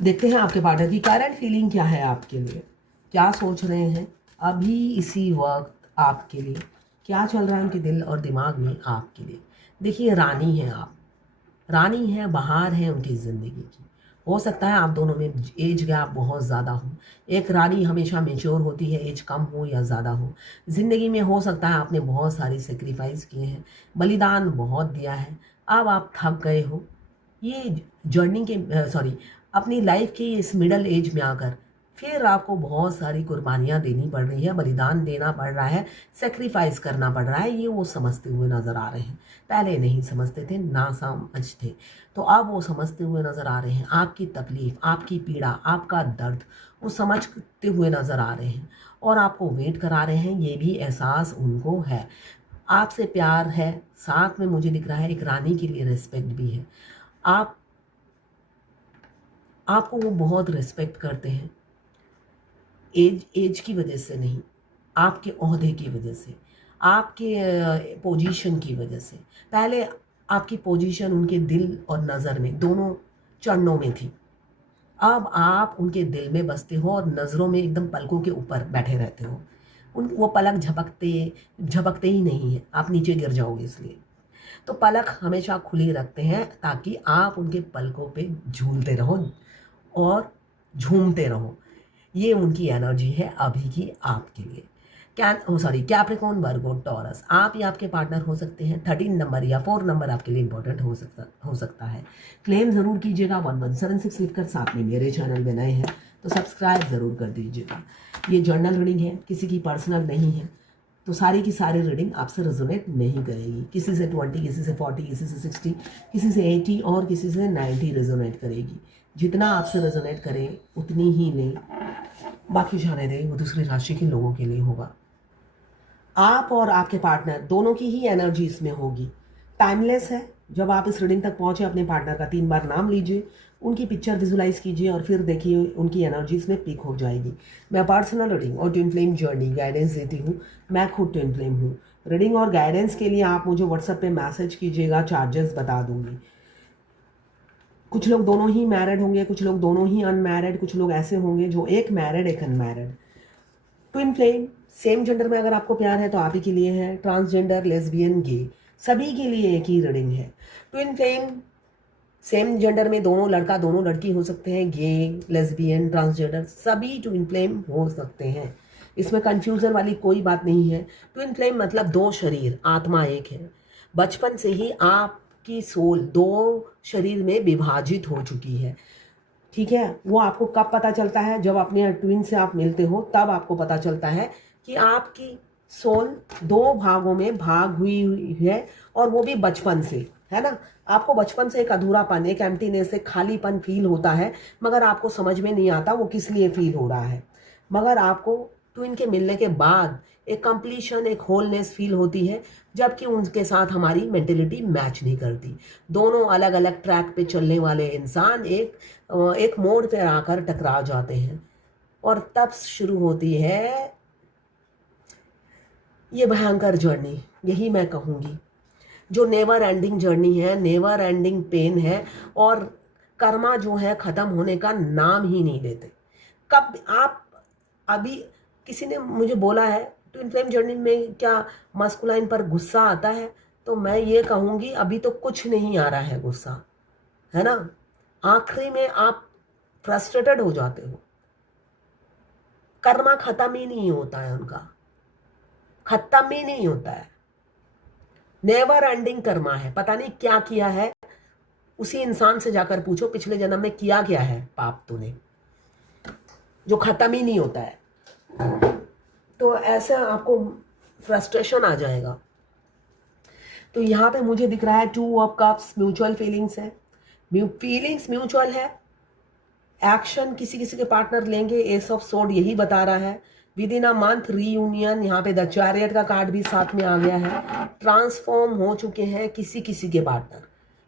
देखते हैं आपके पार्टनर की करंट फीलिंग क्या है आपके लिए, क्या सोच रहे हैं अभी इसी वक्त आपके लिए, क्या चल रहा है उनके दिल और दिमाग में आपके लिए। देखिए, रानी है आप, रानी है, बहार है उनकी ज़िंदगी की। हो सकता है आप दोनों में एज गैप बहुत ज़्यादा हो। एक रानी हमेशा मेच्योर होती है, एज कम हो या ज़्यादा हो। ज़िंदगी में हो सकता है आपने बहुत सारी सेक्रीफाइस किए हैं, बलिदान बहुत दिया है, अब आप थक गए हो। ये जर्नी के सॉरी अपनी लाइफ के इस मिडल एज में आकर फिर आपको बहुत सारी कुर्बानियाँ देनी पड़ रही है, बलिदान देना पड़ रहा है, सेक्रीफाइस करना पड़ रहा है। ये वो समझते हुए नज़र आ रहे हैं। पहले नहीं समझते थे, ना समझ थे, तो अब वो समझते हुए नज़र आ रहे हैं। आपकी तकलीफ़, आपकी पीड़ा, आपका दर्द वो समझते हुए नज़र आ रहे हैं और आपको वेट करा रहे हैं। ये भी एहसास उनको है, आपसे प्यार है, साथ में मुझे दिख रहा है एक रानी के लिए रिस्पेक्ट भी है। आप आपको वो बहुत रिस्पेक्ट करते हैं, एज की वजह से नहीं, आपके ओहदे की वजह से, आपके पोजीशन की वजह से। पहले आपकी पोजीशन उनके दिल और नज़र में दोनों चरणों में थी, अब आप उनके दिल में बसते हो और नज़रों में एकदम पलकों के ऊपर बैठे रहते हो। उन वो पलक झपकते झपकते ही नहीं है, आप नीचे गिर जाओगे इसलिए। तो पलक हमेशा खुली रखते हैं ताकि आप उनके पलकों पे झूलते रहो और झूमते रहो। ये उनकी एनर्जी है अभी की आपके लिए। कैप्रिकॉर्न, वर्गो, टॉरस, आप या आपके पार्टनर हो सकते हैं। 13 नंबर या 4 नंबर आपके लिए इंपॉर्टेंट हो सकता है। क्लेम ज़रूर कीजिएगा 1176 लिखकर, साथ में मेरे चैनल में नए हैं तो सब्सक्राइब ज़रूर कर दीजिएगा। ये जर्नल रीडिंग है, किसी की पर्सनल नहीं है, तो सारी की सारी रीडिंग आपसे रेजोनेट नहीं करेगी। किसी से 20, किसी से 40, किसी से 60, किसी से 80 और किसी से 90 रेजोनेट करेगी। जितना आपसे रेजोनेट करे उतनी ही लें, बाकी जाने दें, वो दूसरी राशि के लोगों के लिए होगा। आप और आपके पार्टनर दोनों की ही एनर्जी इसमें होगी, टाइमलेस है। जब आप इस रीडिंग तक पहुंचे, अपने पार्टनर का 3 बार नाम लीजिए, उनकी पिक्चर विजुलाइज कीजिए और फिर देखिए उनकी एनर्जी इसमें पिक हो जाएगी। मैं पर्सनल रीडिंग और ट्विन फ्लेम जर्नी गाइडेंस देती हूँ। मैं खुद ट्विन फ्लेम हूँ। रीडिंग और गाइडेंस के लिए आप मुझे व्हाट्सएप पे मैसेज कीजिएगा, चार्जेस बता दूंगी। कुछ लोग दोनों ही मैरिड होंगे, कुछ लोग दोनों ही अनमैरिड, कुछ लोग ऐसे होंगे जो एक मैरिड एक unmarried. Twin flame, same gender में अगर आपको प्यार है तो आप ही के लिए है। ट्रांसजेंडर, लेस्बियन, गे, सभी के लिए एक ही रीडिंग है। ट्विन फ्लेम, सेम जेंडर में दोनों लड़का दोनों लड़की हो सकते हैं, गे, लेस्बियन, ट्रांसजेंडर सभी ट्विन फ्लेम हो सकते हैं। इसमें कंफ्यूजन वाली कोई बात नहीं है। ट्विन फ्लेम मतलब 2 शरीर, आत्मा एक है। बचपन से ही आपकी सोल 2 शरीर में विभाजित हो चुकी है, ठीक है। वो आपको कब पता चलता है? जब अपने ट्विन से आप मिलते हो तब आपको पता चलता है कि आपकी सोल 2 भागों में भाग हुई है, और वो भी बचपन से, है ना। आपको बचपन से एक अधूरापन, एक एम्प्टीनेस, एक खालीपन फील होता है, मगर आपको समझ में नहीं आता वो किस लिए फील हो रहा है। मगर आपको ट्विन के मिलने के बाद एक कंप्लीशन, एक होलनेस फील होती है, जबकि उनके साथ हमारी मेंटेलिटी मैच नहीं करती। दोनों अलग अलग ट्रैक पे चलने वाले इंसान एक मोड़ पे आकर टकरा जाते हैं, और तब शुरू होती है ये भयंकर जर्नी। यही मैं कहूँगी, जो नेवर एंडिंग जर्नी है, नेवर एंडिंग पेन है, और कर्मा जो है ख़त्म होने का नाम ही नहीं लेते। कब आप अभी किसी ने मुझे बोला है ट्विन फ्लेम जर्नी में क्या मस्कुलाइन पर गुस्सा आता है, तो मैं ये कहूँगी अभी तो कुछ नहीं आ रहा है गुस्सा, है ना। आखिरी में आप फ्रस्ट्रेटेड हो जाते हो। कर्मा ख़त्म ही नहीं होता है, उनका ख़त्म ही नहीं होता है। नेवर एंडिंग कर्मा है, पता नहीं क्या किया है। उसी इंसान से जाकर पूछो पिछले जन्म में किया क्या है पाप तूने, जो ख़त्म ही नहीं होता है। तो ऐसा आपको फ्रस्ट्रेशन आ जाएगा। तो यहाँ पे मुझे दिख रहा है 2 ऑफ कप्स, म्यूचुअल फीलिंग्स है, फीलिंग्स म्यूचुअल है। एक्शन किसी किसी के पार्टनर लेंगे, एस ऑफ सोर्ड यही बता रहा है। With in a month reunion, यहाँ पे द चैरियट का कार्ड भी साथ में आ गया है। ट्रांसफॉर्म हो चुके हैं किसी किसी के पार्टनर,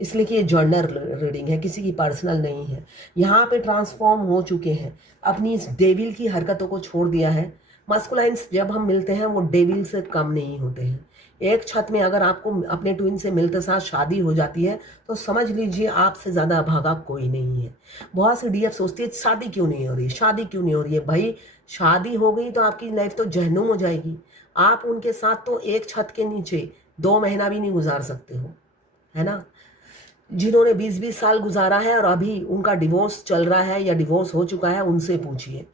इसलिए कि ये जर्नल रीडिंग है, किसी की पर्सनल नहीं है। यहाँ पे ट्रांसफॉर्म हो चुके हैं, अपनी इस डेविल की हरकतों को छोड़ दिया है। मस्कुलाइंस जब हम मिलते हैं वो डेविल से कम नहीं होते हैं। एक छत में अगर आपको अपने ट्विन से मिलते साथ शादी हो जाती है तो समझ लीजिए आपसे ज़्यादा अभागा कोई नहीं है। बहुत सी डीएफ सोचती है शादी क्यों नहीं हो रही, शादी क्यों नहीं हो रही है। भाई शादी हो गई तो आपकी लाइफ तो जहन्नुम हो जाएगी। आप उनके साथ तो एक छत के नीचे 2 महीना भी नहीं गुजार सकते हो, है ना। जिन्होंने 20-20 साल गुजारा है और अभी उनका डिवोर्स चल रहा है या डिवोर्स हो चुका है, उनसे पूछिए।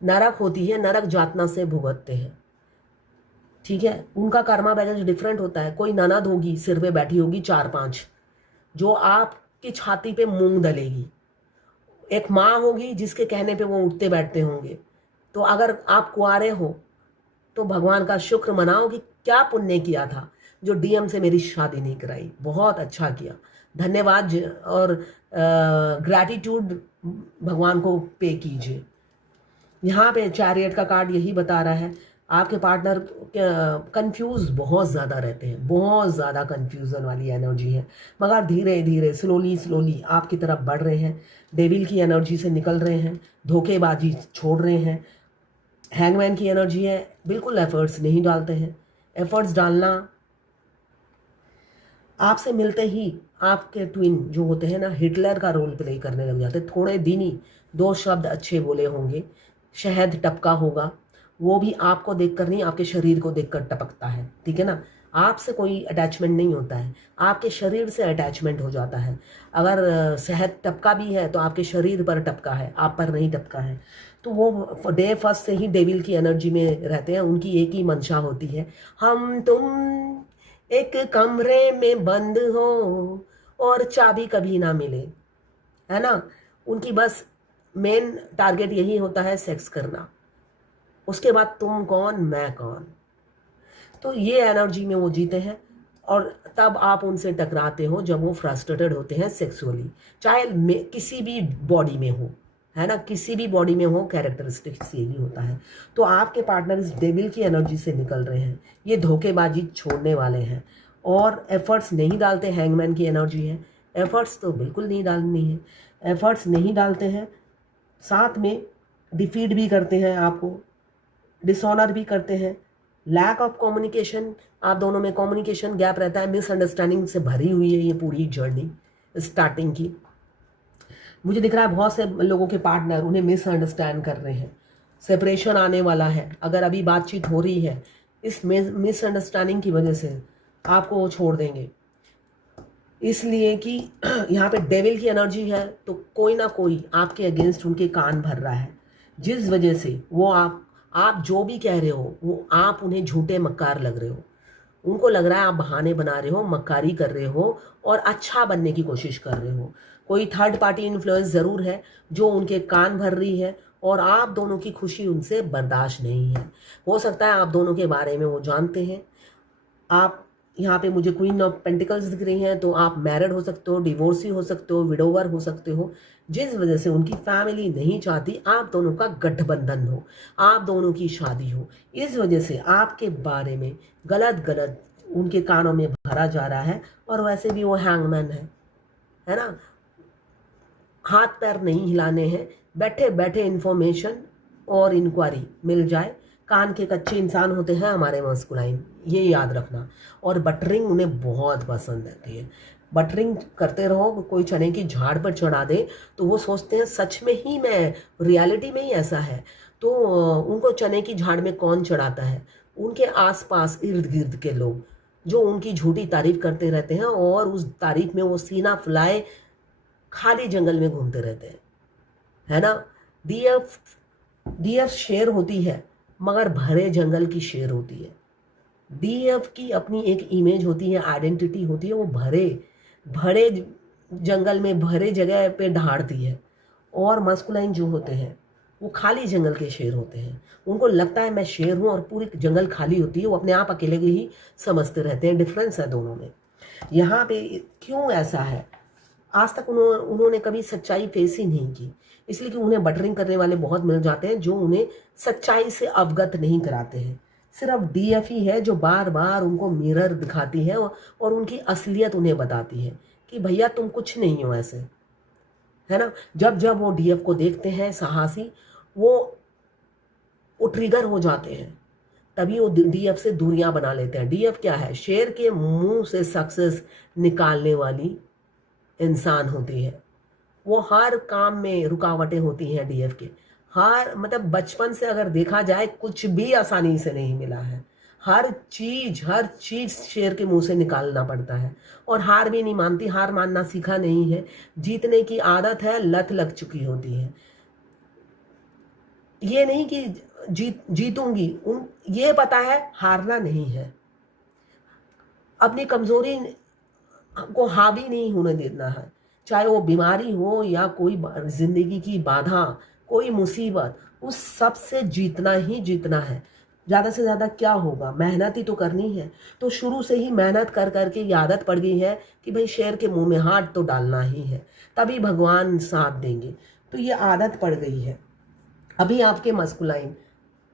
नरक होती है, नरक यातना से भुगतते हैं, ठीक है। उनका कर्मा बैलेंस डिफरेंट होता है। कोई ननद होगी सिर पे बैठी होगी 4-5 जो आपकी छाती पे मूंग दलेगी। एक माँ होगी जिसके कहने पे वो उठते बैठते होंगे। तो अगर आप कुंवारे हो तो भगवान का शुक्र मनाओ कि क्या पुण्य किया था जो डीएम से मेरी शादी नहीं कराई, बहुत अच्छा किया, धन्यवाद। और ग्रैटिट्यूड भगवान को पे कीजिए। यहाँ पे चैरियट का कार्ड यही बता रहा है आपके पार्टनर कंफ्यूज बहुत ज़्यादा रहते हैं, बहुत ज़्यादा कंफ्यूजन वाली एनर्जी है, मगर धीरे धीरे स्लोली आपकी तरफ बढ़ रहे हैं। डेविल की एनर्जी से निकल रहे हैं, धोखेबाजी छोड़ रहे हैं। हैंगमैन की एनर्जी है, बिल्कुल एफर्ट्स नहीं डालते हैं। एफर्ट्स डालना, आपसे मिलते ही आपके ट्विन जो होते हैं ना हिटलर का रोल प्ले करने लग जाते हैं। थोड़े दिन ही 2 शब्द अच्छे बोले होंगे, शहद टपका होगा, वो भी आपको देखकर नहीं आपके शरीर को देखकर टपकता है, ठीक है ना। आपसे कोई अटैचमेंट नहीं होता है, आपके शरीर से अटैचमेंट हो जाता है। अगर शहद टपका भी है तो आपके शरीर पर टपका है, आप पर नहीं टपका है। तो वो डे फर्स्ट से ही डेविल की एनर्जी में रहते हैं। उनकी एक ही मंशा होती है, हम तुम एक कमरे में बंद हो और चाबी कभी ना मिले, है ना। उनकी बस मेन टारगेट यही होता है सेक्स करना, उसके बाद तुम कौन मैं कौन। तो ये एनर्जी में वो जीते हैं। और तब आप उनसे टकराते हो जब वो फ्रस्ट्रेटेड होते हैं सेक्सुअली, चाहे किसी भी बॉडी में हो, है ना, किसी भी बॉडी में हो, कैरेक्टरिस्टिक्स यही होता है। तो आपके पार्टनर इस डेविल की एनर्जी से निकल रहे हैं, ये धोखेबाजी छोड़ने वाले हैं और एफर्ट्स नहीं डालते। हैंगमैन की एनर्जी है, एफर्ट्स तो बिल्कुल नहीं डालनी है, एफर्ट्स नहीं डालते हैं, साथ में डिफीट भी करते हैं, आपको डिसऑनर भी करते हैं। लैक ऑफ कम्युनिकेशन, आप दोनों में कम्युनिकेशन गैप रहता है, मिसअंडरस्टैंडिंग से भरी हुई है ये पूरी जर्नी स्टार्टिंग की। मुझे दिख रहा है बहुत से लोगों के पार्टनर उन्हें मिसअंडरस्टैंड कर रहे हैं, सेपरेशन आने वाला है। अगर अभी बातचीत हो रही है, इस मिसअंडरस्टैंडिंग की वजह से आपको वो छोड़ देंगे, इसलिए कि यहाँ पे डेविल की एनर्जी है तो कोई ना कोई आपके अगेंस्ट उनके कान भर रहा है, जिस वजह से वो आप जो भी कह रहे हो वो आप उन्हें झूठे मक्कार लग रहे हो। उनको लग रहा है आप बहाने बना रहे हो, मक्कारी कर रहे हो और अच्छा बनने की कोशिश कर रहे हो। कोई थर्ड पार्टी इन्फ्लुएंस ज़रूर है जो उनके कान भर रही है और आप दोनों की खुशी उनसे बर्दाश्त नहीं है। हो सकता है आप दोनों के बारे में वो जानते हैं। आप यहाँ पे मुझे क्वीन ऑफ पेंटिकल्स दिख रही हैं, तो आप मैरिड हो सकते हो, डिवोर्सी हो सकते हो, विडोवर हो सकते हो, जिस वजह से उनकी फैमिली नहीं चाहती आप दोनों का गठबंधन हो, आप दोनों की शादी हो। इस वजह से आपके बारे में गलत गलत उनके कानों में भरा जा रहा है। और वैसे भी वो हैंगमैन है ना, हाथ पैर नहीं हिलाने हैं, बैठे बैठे इन्फॉर्मेशन और इंक्वायरी मिल जाए। कान के कच्चे इंसान होते हैं हमारे मस्कुलाइन, ये याद रखना। और बटरिंग उन्हें बहुत पसंद आती है, बटरिंग करते रहो। कोई चने की झाड़ पर चढ़ा दे तो वो सोचते हैं सच में ही मैं, रियलिटी में ही ऐसा है। तो उनको चने की झाड़ में कौन चढ़ाता है? उनके आसपास इर्द गिर्द के लोग जो उनकी झूठी तारीफ करते रहते हैं और उस तारीफ में वो सीना फुलाए खाली जंगल में घूमते रहते हैं, है ना। डीएफ डीएफ शेर होती है मगर भरे जंगल की शेर होती है। डीएफ की अपनी एक इमेज होती है, आइडेंटिटी होती है, वो भरे भरे जंगल में भरे जगह पे ढाड़ती है। और मस्कुलाइन जो होते हैं वो खाली जंगल के शेर होते हैं। उनको लगता है मैं शेर हूँ और पूरी जंगल खाली होती है, वो अपने आप अकेले के ही समझते रहते हैं। डिफरेंस है दोनों में। यहाँ पे क्यों ऐसा है, आज तक उन्होंने कभी सच्चाई फेस ही नहीं की, इसलिए कि उन्हें बटरिंग करने वाले बहुत मिल जाते हैं जो उन्हें सच्चाई से अवगत नहीं कराते हैं। सिर्फ डीएफ ही है जो बार बार उनको मिरर दिखाती है और उनकी असलियत उन्हें बताती है कि भैया तुम कुछ नहीं हो ऐसे, है ना। जब जब वो डीएफ को देखते हैं साहसी, वो ट्रिगर हो जाते हैं, तभी वो डीएफ से दूरियां बना लेते हैं। डीएफ क्या है? शेर के मुंह से सक्सेस निकालने वाली इंसान होती है। वो हर काम में रुकावटें होती हैं डीएफ के। हर मतलब बचपन से अगर देखा जाए कुछ भी आसानी से नहीं मिला है। हर चीज शेर के मुंह से निकालना पड़ता है। और हार भी नहीं मानती, हार मानना सीखा नहीं है। जीतने की आदत है, लत लग चुकी होती है। ये नहीं कि जीतूंगी, ये पता है हारना नहीं है। अपनी कमजोरी को हावी नहीं होने देना है, चाहे वो बीमारी हो या कोई जिंदगी की बाधा, कोई मुसीबत, उस सब से जीतना ही जीतना है। ज़्यादा से ज़्यादा क्या होगा? मेहनत ही तो करनी है। तो शुरू से ही मेहनत कर करके ये आदत पड़ गई है कि भाई शेर के मुंह में हाथ तो डालना ही है, तभी भगवान साथ देंगे। तो ये आदत पड़ गई है। अभी आपके मस्कुलाइन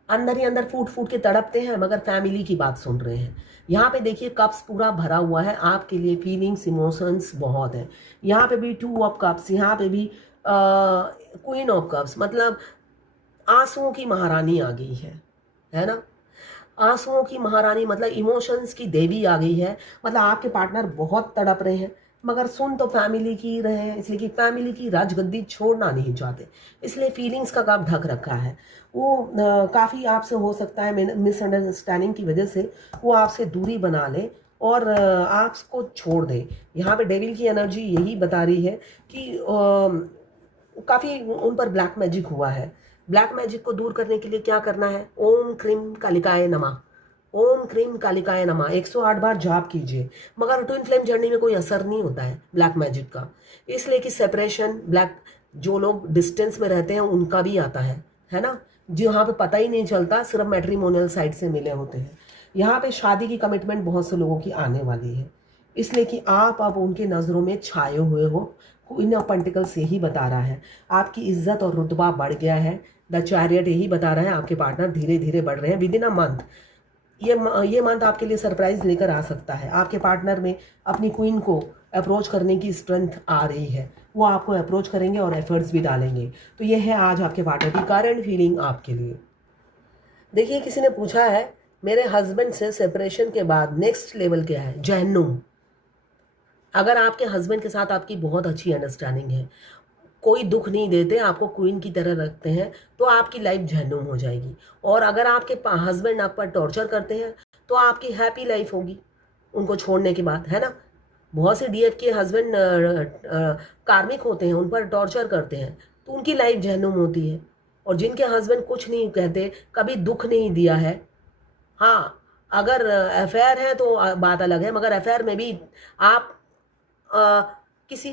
अंदर ही अंदर फूट फूट के तड़पते हैं, मगर फैमिली की बात सुन रहे हैं। यहाँ पे देखिए कप्स पूरा भरा हुआ है आपके लिए, फीलिंग्स इमोशंस बहुत है। यहाँ पे भी 2 ऑफ कप्स, यहाँ पे भी क्वीन ऑफ कप्स, मतलब आंसुओं की महारानी आ गई है ना। आंसुओं की महारानी मतलब इमोशंस की देवी आ गई है। मतलब आपके पार्टनर बहुत तड़प रहे हैं, मगर सुन तो फैमिली की रहे हैं, इसलिए कि फैमिली की राजगद्दी छोड़ना नहीं चाहते, इसलिए फीलिंग्स का कप ढक रखा है। वो काफ़ी आपसे हो सकता है मिसअंडरस्टैंडिंग की वजह से वो आपसे दूरी बना ले और आपको छोड़ दे। यहाँ पे डेविल की एनर्जी यही बता रही है कि काफ़ी उन पर ब्लैक मैजिक हुआ है। ब्लैक मैजिक को दूर करने के लिए क्या करना है? ओम क्रीम कालिकाय नमः, ओम क्रीम कालिकाय नमः 108 बार जाप कीजिए। मगर ट्विन फ्लेम जर्नी में कोई असर नहीं होता है ब्लैक मैजिक का, इसलिए कि सेपरेशन, ब्लैक जो लोग डिस्टेंस में रहते हैं उनका भी आता है ना, जो यहाँ पे पता ही नहीं चलता, सिर्फ मैट्रिमोनियल साइड से मिले होते हैं। यहाँ पे शादी की कमिटमेंट बहुत से लोगों की आने वाली है, इसलिए कि आप अब उनके नज़रों में छाए हुए हो। क्वीन ऑफ पेंटिकल्स यही बता रहा है आपकी इज्जत और रुतबा बढ़ गया है। द चैरियट यही बता रहा है आपके पार्टनर धीरे धीरे बढ़ रहे हैं विदिन अ मंथ। ये मंथ आपके लिए सरप्राइज लेकर आ सकता है। आपके पार्टनर में अपनी क्वीन को अप्रोच करने की स्ट्रेंथ आ रही है, वो आपको अप्रोच करेंगे और एफर्ट्स भी डालेंगे। तो ये है आज आपके पार्टनर की करंट फीलिंग आपके लिए। देखिए किसी ने पूछा है मेरे हस्बैंड से सेपरेशन के बाद नेक्स्ट लेवल क्या है? जहन्नुम। अगर आपके हस्बैंड के साथ आपकी बहुत अच्छी अंडरस्टैंडिंग है, कोई दुख नहीं देते, आपको क्वीन की तरह रखते हैं, तो आपकी लाइफ जहन्नुम हो जाएगी। और अगर आपके हस्बैंड आप पर टॉर्चर करते हैं तो आपकी हैप्पी लाइफ होगी उनको छोड़ने के बाद, है ना। बहुत से डीएफ के हस्बैंड कार्मिक होते हैं, उन पर टॉर्चर करते हैं, तो उनकी लाइफ जहन्नुम होती है। और जिनके हस्बैंड कुछ नहीं कहते, कभी दुख नहीं दिया है, हाँ अगर अफेयर है तो बात अलग है, मगर अफेयर में भी आप किसी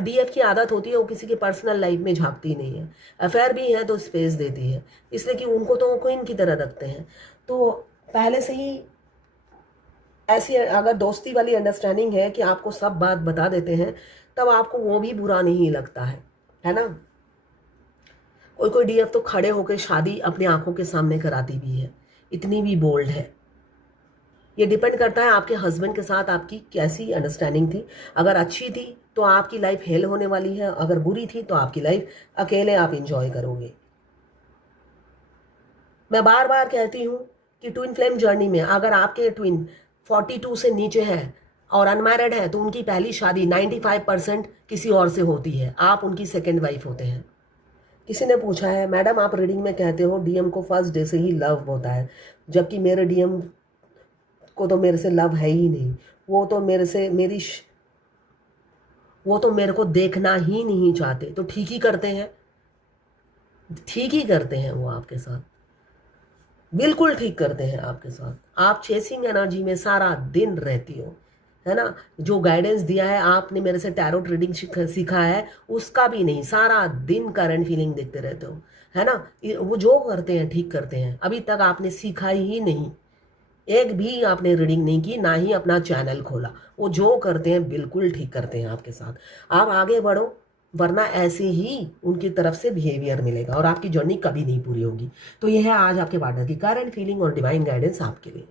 डीएफ की आदत होती है वो किसी के पर्सनल लाइफ में झांकती नहीं है। अफेयर भी है तो स्पेस देती है, इसलिए कि उनको तो क्वीन की तरह रखते हैं। तो पहले से ही ऐसी अगर दोस्ती वाली अंडरस्टैंडिंग है कि आपको सब बात बता देते हैं, तब आपको वो भी बुरा नहीं लगता है ना। कोई कोई डीएफ तो खड़े होकर शादी अपनी आंखों के सामने कराती भी है, इतनी भी बोल्ड है। ये डिपेंड करता है आपके हस्बैंड के साथ आपकी कैसी अंडरस्टैंडिंग थी। अगर अच्छी थी तो आपकी लाइफ हेल होने वाली है, अगर बुरी थी तो आपकी लाइफ अकेले आप इंजॉय करोगे। मैं बार बार कहती हूँ कि ट्विन फ्लेम जर्नी में अगर आपके ट्विन 42 से नीचे है और अनमैरिड है तो उनकी पहली शादी 95% किसी और से होती है, आप उनकी सेकेंड वाइफ होते हैं। किसी ने पूछा है मैडम आप रीडिंग में कहते हो डीएम को फर्स्ट डे से ही लव होता है, जबकि मेरे डीएम को तो मेरे से लव है ही नहीं, वो तो मेरे को देखना ही नहीं चाहते। तो ठीक ही करते हैं वो आपके साथ, बिल्कुल ठीक करते हैं आपके साथ। आप चेसिंग एनर्जी में सारा दिन रहती हो, है ना। जो गाइडेंस दिया है आपने मेरे से टैरोट रीडिंग सीखा है उसका भी नहीं, सारा दिन करंट फीलिंग देखते रहते हो, है ना। वो जो करते हैं ठीक करते हैं। अभी तक आपने सीखा ही नहीं, एक भी आपने रीडिंग नहीं की, ना ही अपना चैनल खोला। वो जो करते हैं बिल्कुल ठीक करते हैं आपके साथ। आप आगे बढ़ो, वरना ऐसे ही उनकी तरफ से बिहेवियर मिलेगा और आपकी जर्नी कभी नहीं पूरी होगी। तो यह है आज आपके पार्टनर की करंट फीलिंग और डिवाइन गाइडेंस आपके लिए।